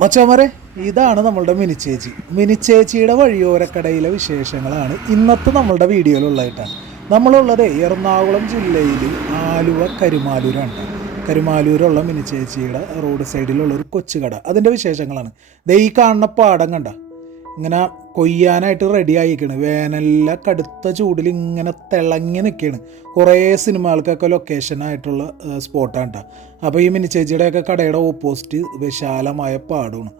മച്ചാമരെ ഇതാണ് നമ്മളുടെ മിനിച്ചേച്ചി മിനിച്ചേച്ചിയുടെ വഴിയോരക്കടയിലെ വിശേഷങ്ങളാണ് ഇന്നത്തെ നമ്മളുടെ വീഡിയോയിലുള്ളതായിട്ടാണ്. നമ്മളുള്ളത് എറണാകുളം ജില്ലയിൽ ആലുവ കരുമാലൂരാണ്. കരുമാലൂരുള്ള മിനിച്ചേച്ചിയുടെ റോഡ് സൈഡിലുള്ള ഒരു കൊച്ചുകട. അതിന്റെ വിശേഷങ്ങളാണ്. ദൈ കാണുന്ന പാടം കണ്ട ഇങ്ങനെ കൊയ്യാനായിട്ട് റെഡി ആയിക്കണ് വേനലിലെ കടുത്ത ചൂടിൽ ഇങ്ങനെ തിളങ്ങി നിൽക്കുകയാണ് കുറേ സിനിമകൾക്കൊക്കെ ലൊക്കേഷൻ ആയിട്ടുള്ള സ്പോട്ടാണ് കേട്ടോ അപ്പോൾ ഈ മിനിച്ചേച്ചിയുടെയൊക്കെ കടയുടെ ഓപ്പോസിറ്റ് വിശാലമായ പാടമാണ്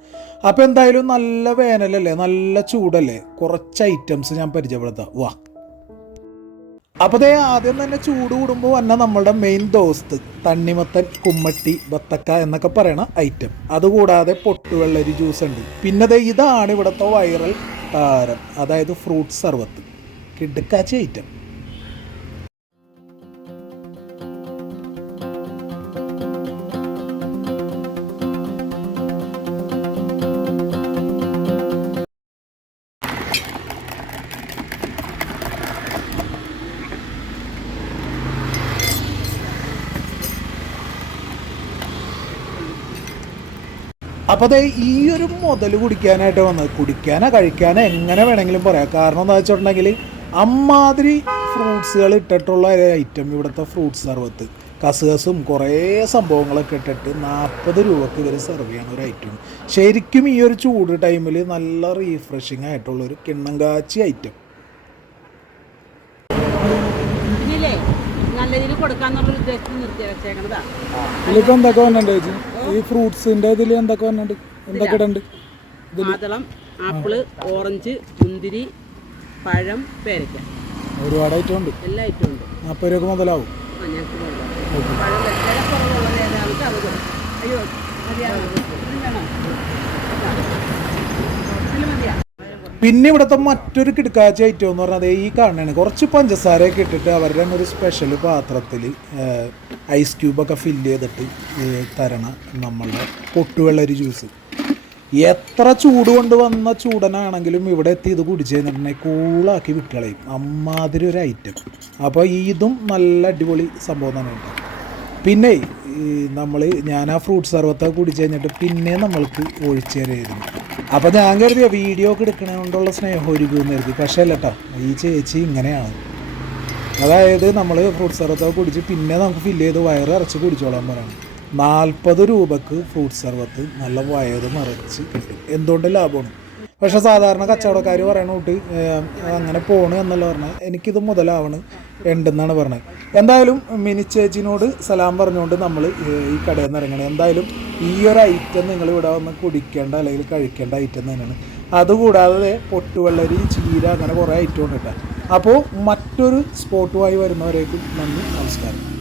അപ്പോൾ എന്തായാലും നല്ല വേനലല്ലേ? നല്ല ചൂടല്ലേ? കുറച്ച് ഐറ്റംസ് ഞാൻ പരിചയപ്പെടുത്താം. വാ. അപ്പോൾ ദേ ആദ്യം തന്നെ ചൂട് കൂടുമ്പോൾ വന്ന നമ്മളുടെ മെയിൻ ദോസ്ത് തണ്ണിമത്തൻ കുമ്മട്ടി ബത്തക്ക എന്നൊക്കെ പറയണ ഐറ്റം അതുകൂടാതെ പൊട്ടുവെള്ളരി ജ്യൂസ് ഉണ്ട്. പിന്നെ ദേ ഇതാണ് ഇവിടുത്തെ വൈറൽ താരം അതായത് ഫ്രൂട്ട് സർവത്ത്. കിടുക്കാച്ച ഐറ്റം അപ്പോൾ അതെ ഈ ഒരു മുതൽ കുടിക്കാനായിട്ട് വന്നത്. കുടിക്കാനോ കഴിക്കാനോ എങ്ങനെ വേണമെങ്കിലും പറയാം. കാരണം എന്താ വെച്ചിട്ടുണ്ടെങ്കിൽ അമ്മാതിരി ഫ്രൂട്ട്സുകൾ ഇട്ടിട്ടുള്ള ഒരു ഐറ്റം ഇവിടുത്തെ ഫ്രൂട്ട്സ് സർവത്ത്. കസുകസും കുറേ സംഭവങ്ങളൊക്കെ ഇട്ടിട്ട് നാൽപ്പത് രൂപക്ക് ഇവർ സെർവ് ചെയ്യണ ഒരു ഐറ്റം ശരിക്കും ഈ ഒരു ചൂട് ടൈമിൽ നല്ല റീഫ്രഷിങ് ആയിട്ടുള്ള ഒരു കിണ്ണം കാച്ചി ഐറ്റം നല്ല രീതിയിൽ കൊടുക്കാന്നുള്ള ഉദ്ദേശത്തിൽ നിർത്തി വെച്ചേക്കണതാ ഇതിലിപ്പോൾ എന്തൊക്കെ വന്നിട്ടുണ്ട് ചേച്ചി? ഈ ഫ്രൂട്ട്സിന്റെ ഇതിൽ എന്തൊക്കെ വന്നിട്ടുണ്ട്? എന്തൊക്കെ ഇടണ്ട്? മാതളം ആപ്പിൾ ഓറഞ്ച് മുന്തിരി പഴം പേരക്ക ഒരുപാട് ഐറ്റം ഉണ്ട്. എല്ലാ ഐറ്റം ഉണ്ട്. നാൽപ്പത് രൂപ മുതലാവും. പഴം വില കുറവുള്ളത് ഏതാണെന്ന് അത് കൊടുക്കും അയ്യോ മതിയാണോ പിന്നെ ഇവിടുത്തെ മറ്റൊരു കിടക്കാച്ച ഐറ്റം എന്ന് പറഞ്ഞാൽ ഈ കാണുന്നതാണ്. കുറച്ച് പഞ്ചസാരയൊക്കെ ഇട്ടിട്ട് അവരുടെ ഒരു സ്പെഷ്യൽ പാത്രത്തിൽ ഐസ് ക്യൂബൊക്കെ ഫില്ല് ചെയ്തിട്ട് തരണം നമ്മളുടെ പൊട്ടുവെള്ളരി ജ്യൂസ് എത്ര ചൂട് കൊണ്ട് വന്ന ചൂടനാണെങ്കിലും ഇവിടെ എത്തി ഇത് കുടിച്ച് കഴിഞ്ഞിട്ടുണ്ടെങ്കിൽ കൂളാക്കി വിട്ടുകളയും അമ്മാതിരി ഒരു ഐറ്റം അപ്പോൾ ഇതും നല്ല അടിപൊളി സംഭവം തന്നെ ഉണ്ട് പിന്നെ നമ്മൾ ഞാൻ ആ ഫ്രൂട്ട് സർവത്തൊക്കെ കുടിച്ച് കഴിഞ്ഞിട്ട് പിന്നെ നമ്മൾക്ക് ഒഴിച്ചേരായിരുന്നു അപ്പോൾ ഞാൻ കരുതിയ വീഡിയോ ഒക്കെ എടുക്കണോണ്ടുള്ള സ്നേഹം ഒരുക്കുമെന്ന് കരുതി. പക്ഷേ അല്ല കേട്ടോ ഈ ചേച്ചി ഇങ്ങനെയാണ്. അതായത് നമ്മൾ ഫ്രൂട്ട് സർവത്തൊക്കെ കുടിച്ച് പിന്നെ നമുക്ക് ഫില്ല് ചെയ്ത് വയറ് അരച്ച് കുടിച്ചോളാൻ പറയണം. നാൽപ്പത് രൂപക്ക് ഫ്രൂട്ട് സർവത്ത് നല്ല വയറ് നിറച്ച് കിട്ടും എന്തുകൊണ്ട് ലാഭമാണ്? പക്ഷെ സാധാരണ കച്ചവടക്കാർ പറയണ കൂട്ട് അങ്ങനെ പോണ് എന്നല്ല പറഞ്ഞത് എനിക്കിത് മുതലാവണ് ഉണ്ടെന്നാണ് പറഞ്ഞത് എന്തായാലും മിനി ചേച്ചിനോട് സലാം പറഞ്ഞുകൊണ്ട് നമ്മൾ ഈ കടയിൽ നിന്ന് ഇറങ്ങണം. എന്തായാലും ഈ ഒരു ഐറ്റം നിങ്ങൾ ഇവിടെ വന്ന് കുടിക്കേണ്ട അല്ലെങ്കിൽ കഴിക്കേണ്ട ഐറ്റം തന്നെയാണ്. അതുകൂടാതെ പൊട്ടുവെള്ളരി ചീര അങ്ങനെ കുറേ ഐറ്റം ഉണ്ട് കേട്ടോ അപ്പോൾ മറ്റൊരു സ്പോട്ടുമായി വരുന്നവരേക്കും നന്ദി നമസ്കാരം.